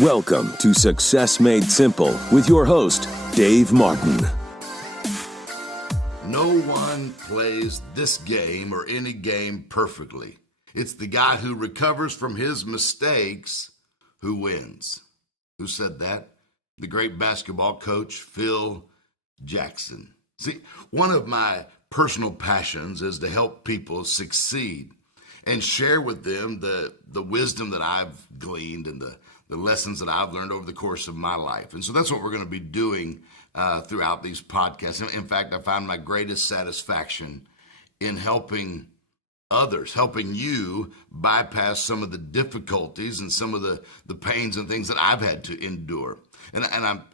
Welcome to Success Made Simple with your host, Dave Martin. No one plays this game or any game perfectly. It's the guy who recovers from his mistakes who wins. Who said that? The great basketball coach, Phil Jackson. See, one of my personal passions is to help people succeed and share with them the wisdom that I've gleaned and the lessons that I've learned over the course of my life. And so that's what we're going to be doing throughout these podcasts. In fact, I find my greatest satisfaction in helping others, helping you bypass some of the difficulties and some of the pains and things that I've had to endure. And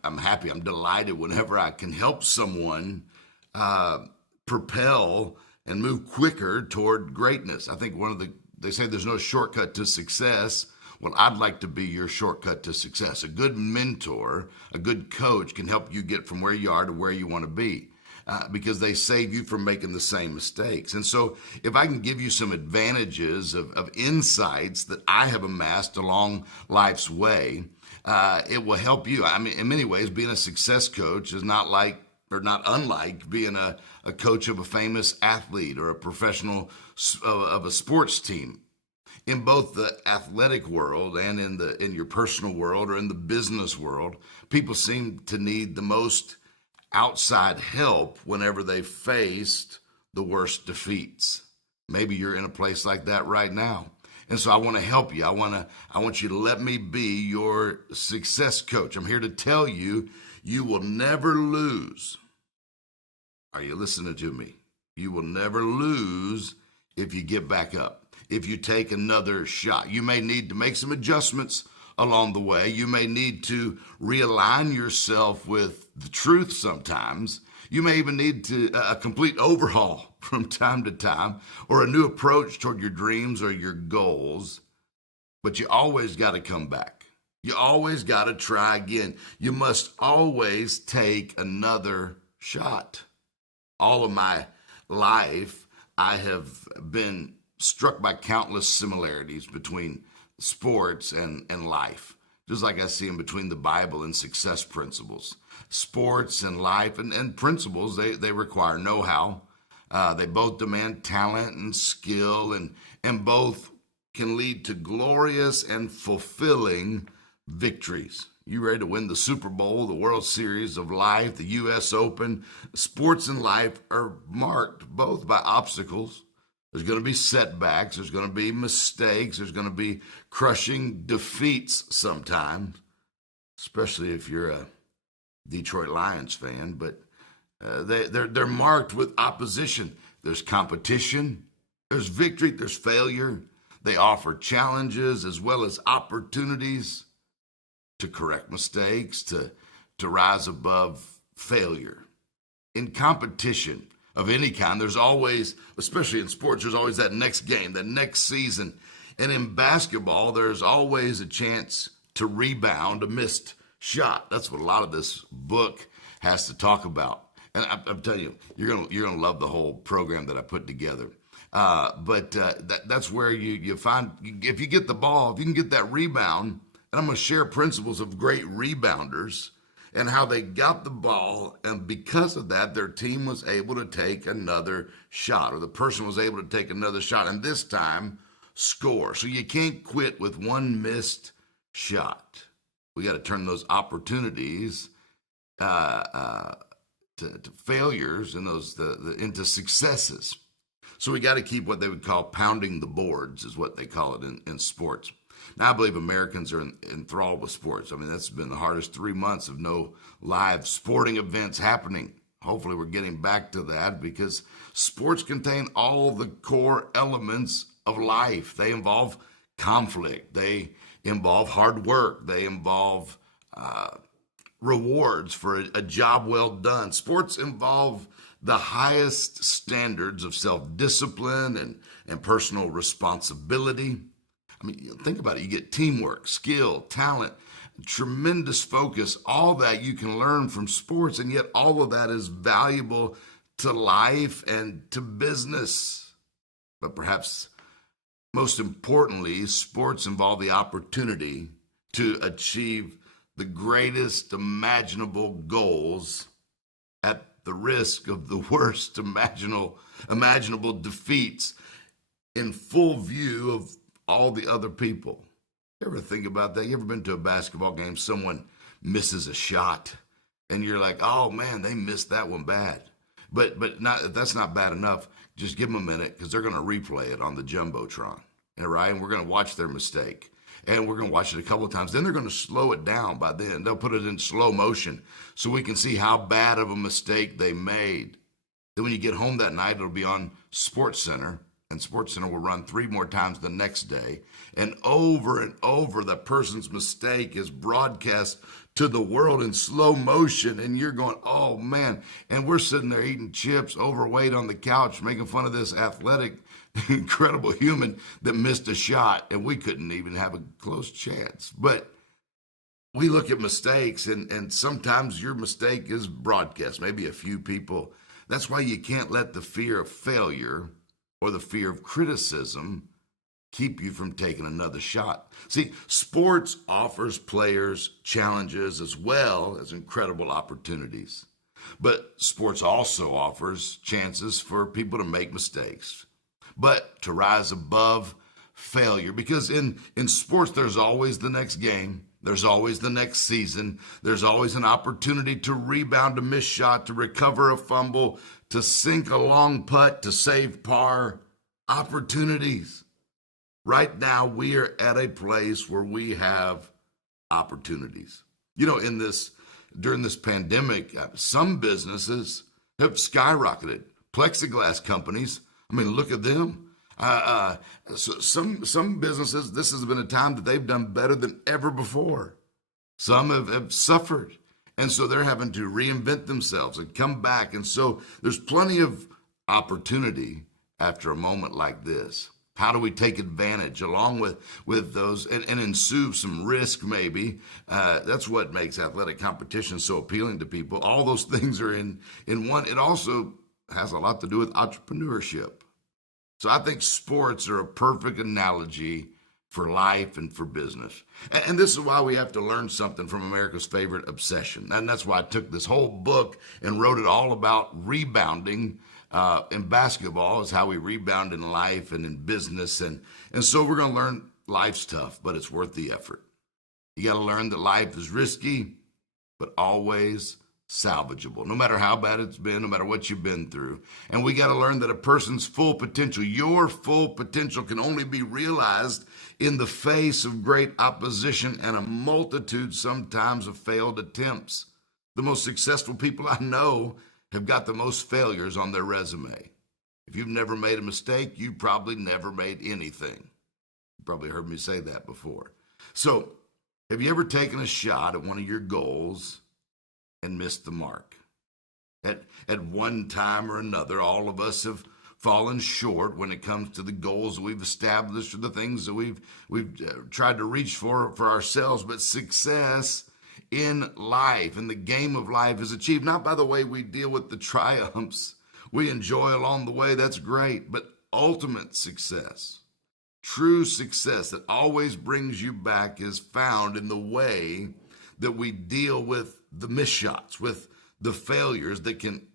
I'm happy, I'm delighted whenever I can help someone propel and move quicker toward greatness. I think they say there's no shortcut to success. Well, I'd like to be your shortcut to success. A good mentor, a good coach can help you get from where you are to where you want to be because they save you from making the same mistakes. And so if I can give you some advantages of insights that I have amassed along life's way, it will help you. I mean, in many ways, being a success coach is not unlike being a coach of a famous athlete or a professional of a sports team. In both the athletic world and in your personal world or in the business world, people seem to need the most outside help whenever they faced the worst defeats. Maybe you're in a place like that right now. And so I want to help you. I want you to let me be your success coach. I'm here to tell you, you will never lose. Are you listening to me? You will never lose if you get back up. If you take another shot, you may need to make some adjustments along the way. You may need to realign yourself with the truth sometimes. You may even need a complete overhaul from time to time or a new approach toward your dreams or your goals. But you always got to come back. You always got to try again. You must always take another shot. All of my life, I have been struck by countless similarities between sports and life, just like I see them between the Bible and success principles. Sports and life and principles, they require know-how. They both demand talent and skill, and both can lead to glorious and fulfilling victories. You ready to win the Super Bowl, the World Series of life, the U.S. Open? Sports and life are marked both by obstacles. There's going to be setbacks. There's going to be mistakes. There's going to be crushing defeats sometimes, especially if you're a Detroit Lions fan. But they're marked with opposition. There's competition. There's victory. There's failure. They offer challenges as well as opportunities to correct mistakes, to rise above failure. In competition of any kind, there's always, especially in sports, there's always that next game, that next season. And in basketball, there's always a chance to rebound a missed shot. That's what a lot of this book has to talk about. And I'm telling you, you're gonna love the whole program that I put together. But that's where you find, if you get the ball, if you can get that rebound, and I'm going to share principles of great rebounders and how they got the ball, and because of that, their team was able to take another shot, or the person was able to take another shot, and this time score. So you can't quit with one missed shot. We got to turn those opportunities to failures and those into successes. So we got to keep what they would call pounding the boards, is what they call it in sports. Now, I believe Americans are enthralled with sports. I mean, that's been the hardest 3 months of no live sporting events happening. Hopefully, we're getting back to that because sports contain all the core elements of life. They involve conflict. They involve hard work. They involve rewards for a job well done. Sports involve the highest standards of self-discipline and personal responsibility. I mean, think about it. You get teamwork, skill, talent, tremendous focus, all that you can learn from sports, and yet all of that is valuable to life and to business. But perhaps most importantly, sports involve the opportunity to achieve the greatest imaginable goals at the risk of the worst imaginable defeats in full view of all the other people. You ever think about that? You ever been to a basketball game, someone misses a shot, and you're like, oh man, they missed that one bad. But that's not bad enough. Just give them a minute, because they're going to replay it on the Jumbotron. All right? And we're going to watch their mistake. And we're going to watch it a couple of times. Then they're going to slow it down by then. They'll put it in slow motion so we can see how bad of a mistake they made. Then when you get home that night, it'll be on Sports Center. And Sports Center will run 3 more times the next day. And over, the person's mistake is broadcast to the world in slow motion. And you're going, oh, man. And we're sitting there eating chips, overweight on the couch, making fun of this athletic, incredible human that missed a shot. And we couldn't even have a close chance. But we look at mistakes, and sometimes your mistake is broadcast, maybe a few people. That's why you can't let the fear of failure or the fear of criticism keep you from taking another shot. See, sports offers players challenges as well as incredible opportunities. But sports also offers chances for people to make mistakes, but to rise above failure. Because in sports, there's always the next game. There's always the next season. There's always an opportunity to rebound a missed shot, to recover a fumble, to sink a long putt, to save par. Opportunities. Right now, we are at a place where we have opportunities. You know, during this pandemic, some businesses have skyrocketed. Plexiglass companies, I mean, look at them. So some businesses, this has been a time that they've done better than ever before. Some have suffered, and so they're having to reinvent themselves and come back. And so there's plenty of opportunity after a moment like this. How do we take advantage along with those and ensue some risk maybe? That's what makes athletic competition so appealing to people. All those things are in one. It also has a lot to do with entrepreneurship. So I think sports are a perfect analogy for life and for business. And this is why we have to learn something from America's favorite obsession. And that's why I took this whole book and wrote it all about rebounding in basketball, is how we rebound in life and in business. And so we're going to learn life's tough, but it's worth the effort. You got to learn that life is risky, but always salvageable, no matter how bad it's been, no matter what you've been through. And we got to learn that a person's full potential, your full potential, can only be realized in the face of great opposition and a multitude sometimes of failed attempts. The most successful people I know have got the most failures on their resume. If you've never made a mistake, you probably never made anything. You probably heard me say that before. So, have you ever taken a shot at one of your goals and missed the mark? At one time or another, all of us have fallen short when it comes to the goals that we've established or the things that we've tried to reach for ourselves. But success in life, in the game of life, is achieved not by the way we deal with the triumphs we enjoy along the way. That's great. But ultimate success, true success that always brings you back, is found in the way that we deal with the missed shots, with the failures that can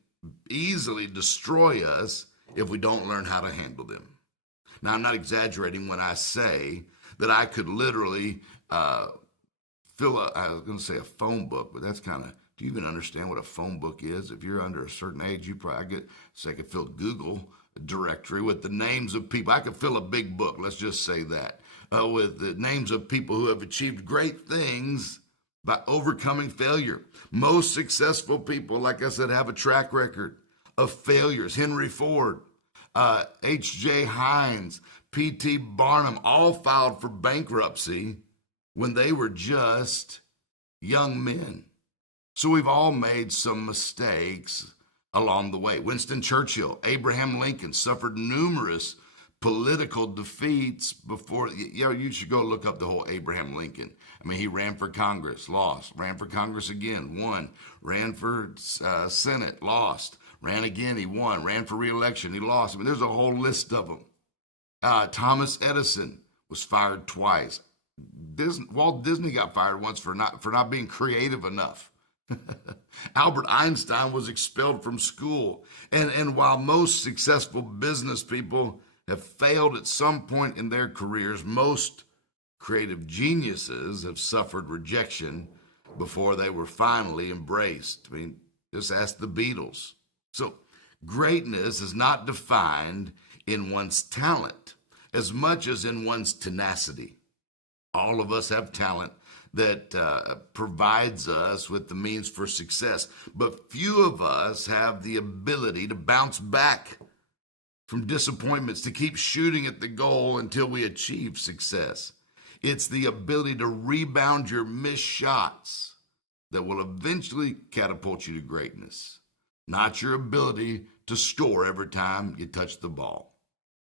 easily destroy us if we don't learn how to handle them. Now, I'm not exaggerating when I say that I could literally I was going to say a phone book, but that's kind of, do you even understand what a phone book is? If you're under a certain age, you probably I could fill Google directory with the names of people. I could fill a big book, let's just say that, with the names of people who have achieved great things by overcoming failure. Most successful people, like I said, have a track record of failures. Henry Ford, H.J. Hines, P.T. Barnum, all filed for bankruptcy when they were just young men. So we've all made some mistakes along the way. Winston Churchill, Abraham Lincoln suffered numerous political defeats before. You should go look up the whole Abraham Lincoln. I mean, he ran for Congress, lost, ran for Congress again, won, ran for Senate, lost, ran again, he won, ran for re-election, he lost. I mean, there's a whole list of them. Thomas Edison was fired twice. Walt Disney got fired once for not being creative enough. Albert Einstein was expelled from school. And while most successful business people have failed at some point in their careers, most creative geniuses have suffered rejection before they were finally embraced. I mean, just ask the Beatles. So, greatness is not defined in one's talent as much as in one's tenacity. All of us have talent that provides us with the means for success, but few of us have the ability to bounce back from disappointments, to keep shooting at the goal until we achieve success. It's the ability to rebound your missed shots that will eventually catapult you to greatness, not your ability to score every time you touch the ball.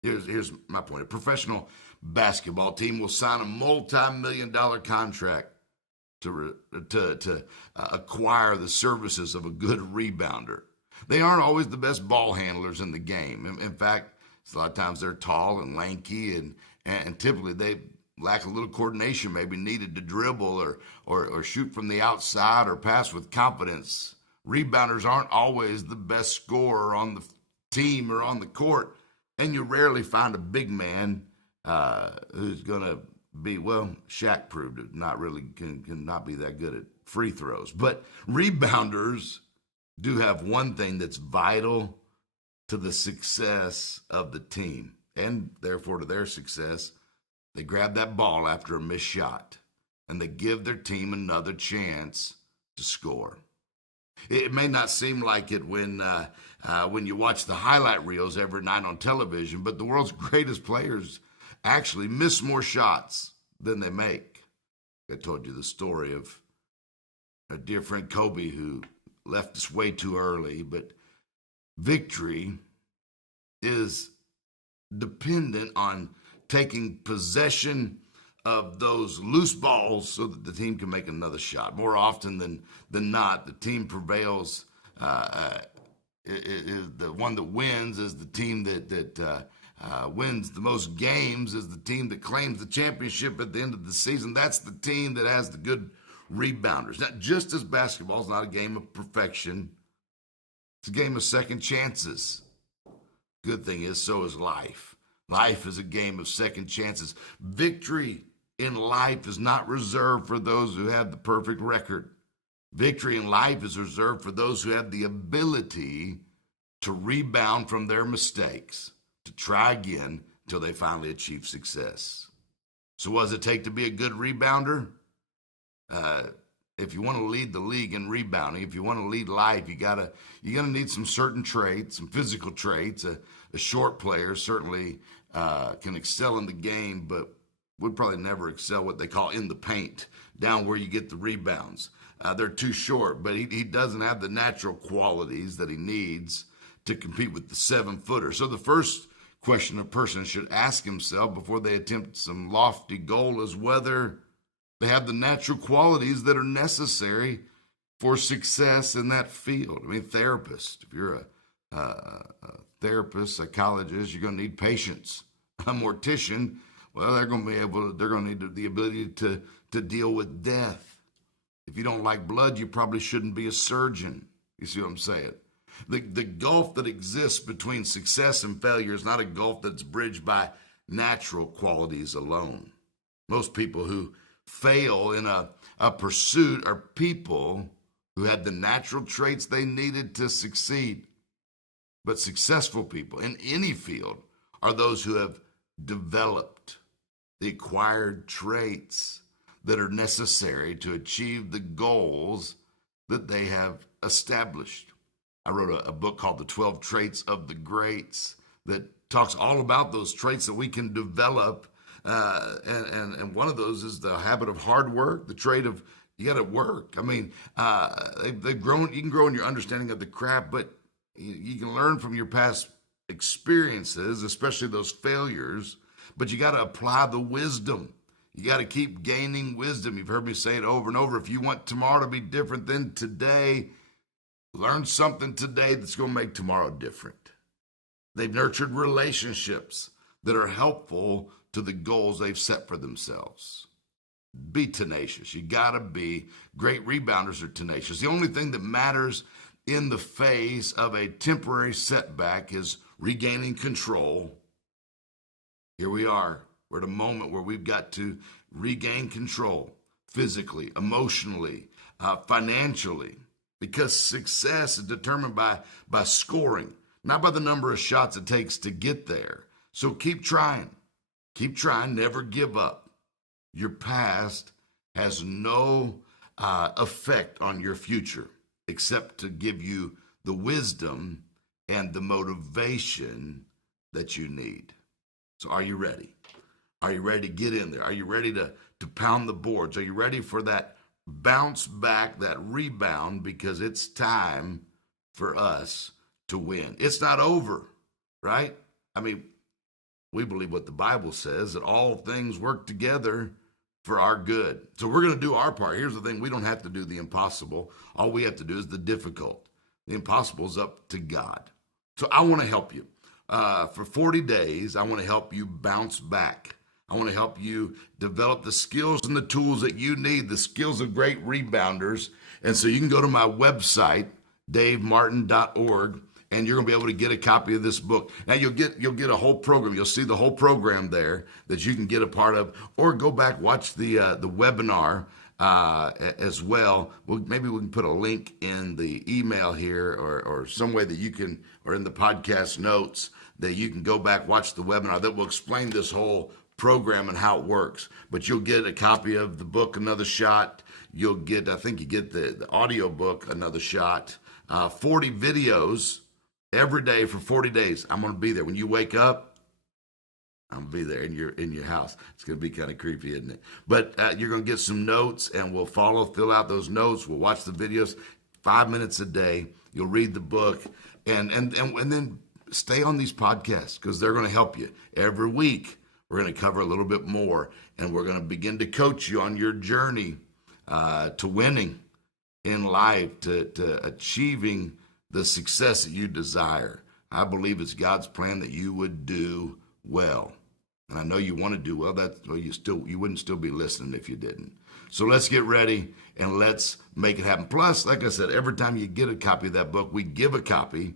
Here's my point. A professional basketball team will sign a multi-million-dollar contract to acquire the services of a good rebounder. They aren't always the best ball handlers in the game. In fact, a lot of times they're tall and lanky, and typically they lack a little coordination maybe needed to dribble or shoot from the outside or pass with confidence. Rebounders aren't always the best scorer on the team or on the court, and you rarely find a big man who's going to be, well, Shaq proved it, not really can not be that good at free throws. But rebounders do have one thing that's vital to the success of the team, and therefore to their success. They grab that ball after a missed shot, and they give their team another chance to score. It may not seem like it when you watch the highlight reels every night on television, but the world's greatest players actually miss more shots than they make. I told you the story of our dear friend Kobe, who left us way too early, but victory is dependent on taking possession of those loose balls so that the team can make another shot. More often than not, the team prevails. The one that wins is the team that wins the most games, is the team that claims the championship at the end of the season. That's the team that has the good rebounders. Now, just as basketball is not a game of perfection, it's a game of second chances. Good thing is, so is life. Life is a game of second chances. Victory in life is not reserved for those who have the perfect record. Victory in life is reserved for those who have the ability to rebound from their mistakes, to try again until they finally achieve success. So what does it take to be a good rebounder? If you want to lead the league in rebounding, if you want to lead life, you're gonna need some certain traits, some physical traits. A short player certainly can excel in the game, but would probably never excel what they call in the paint, down where you get the rebounds. They're too short, but he doesn't have the natural qualities that he needs to compete with the 7-footer. So the first question a person should ask himself before they attempt some lofty goal is whether they have the natural qualities that are necessary for success in that field. I mean, therapist, if you're a therapist, psychologist, you're going to need patience. A mortician, well, they're going to need the ability to deal with death. If you don't like blood, you probably shouldn't be a surgeon. You see what I'm saying? The gulf that exists between success and failure is not a gulf that's bridged by natural qualities alone. Most people who fail in a pursuit are people who had the natural traits they needed to succeed. But successful people in any field are those who have developed the acquired traits that are necessary to achieve the goals that they have established. I wrote a book called The 12 Traits of the Greats that talks all about those traits that we can develop. And one of those is the habit of hard work, the trait of you got to work. I mean, they've grown. You can grow in your understanding of the craft, but you can learn from your past experiences, especially those failures. But you got to apply the wisdom. You got to keep gaining wisdom. You've heard me say it over and over. If you want tomorrow to be different than today, learn something today that's going to make tomorrow different. They've nurtured relationships that are helpful to the goals they've set for themselves. be tenacious. You got to be. Great rebounders are tenacious. The only thing that matters in the face of a temporary setback is regaining control. Here we are. We're at a moment where we've got to regain control physically, emotionally, financially, because success is determined by scoring, not by the number of shots it takes to get there. So keep trying. Keep trying. Never give up. Your past has no effect on your future except to give you the wisdom and the motivation that you need. So are you ready? Are you ready to get in there? Are you ready to pound the boards? Are you ready for that bounce back, that rebound? Because it's time for us to win. It's not over, right? I mean, we believe what the Bible says, that all things work together for our good. So we're going to do our part. Here's the thing. We don't have to do the impossible. All we have to do is the difficult. The impossible is up to God. So I want to help you. For 40 days, I want to help you bounce back. I want to help you develop the skills and the tools that you need, the skills of great rebounders. And so you can go to my website, davemartin.org, and you're going to be able to get a copy of this book. Now you'll get a whole program. You'll see the whole program there that you can get a part of, or go back, watch the webinar as well. Maybe we can put a link in the email here, or some way that you can, or in the podcast notes, that you can go back, watch the webinar that will explain this whole program and how it works. But you'll get a copy of the book, Another Shot. You'll get, I think you get the audio book, Another Shot. 40 videos every day for 40 days. I'm going to be there. When you wake up, I'm going to be there in your house. It's going to be kind of creepy, isn't it? But you're going to get some notes, and we'll fill out those notes. We'll watch the videos 5 minutes a day. You'll read the book, and then stay on these podcasts, because they're going to help you. Every week, we're going to cover a little bit more, and we're going to begin to coach you on your journey to winning in life, to achieving the success that you desire. I believe it's God's plan that you would do well. And I know you want to do well. You wouldn't still be listening if you didn't. So let's get ready and let's make it happen. Plus, like I said, every time you get a copy of that book, we give a copy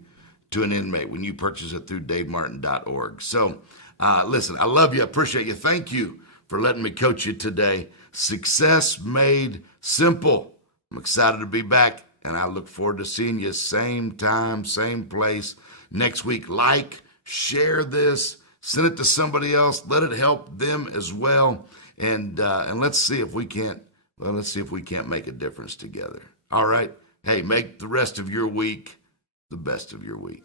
to an inmate when you purchase it through davemartin.org. So listen, I love you. I appreciate you. Thank you for letting me coach you today. Success made simple. I'm excited to be back, and I look forward to seeing you same time, same place next week. Like, share this, send it to somebody else. Let it help them as well. And let's see if we can't make a difference together. All right. Hey, make the rest of your week the best of your week.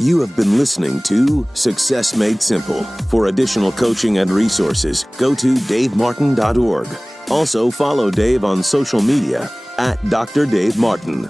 You have been listening to Success Made Simple. For additional coaching and resources, go to davemartin.org. Also, follow Dave on social media @Dr. Dave Martin.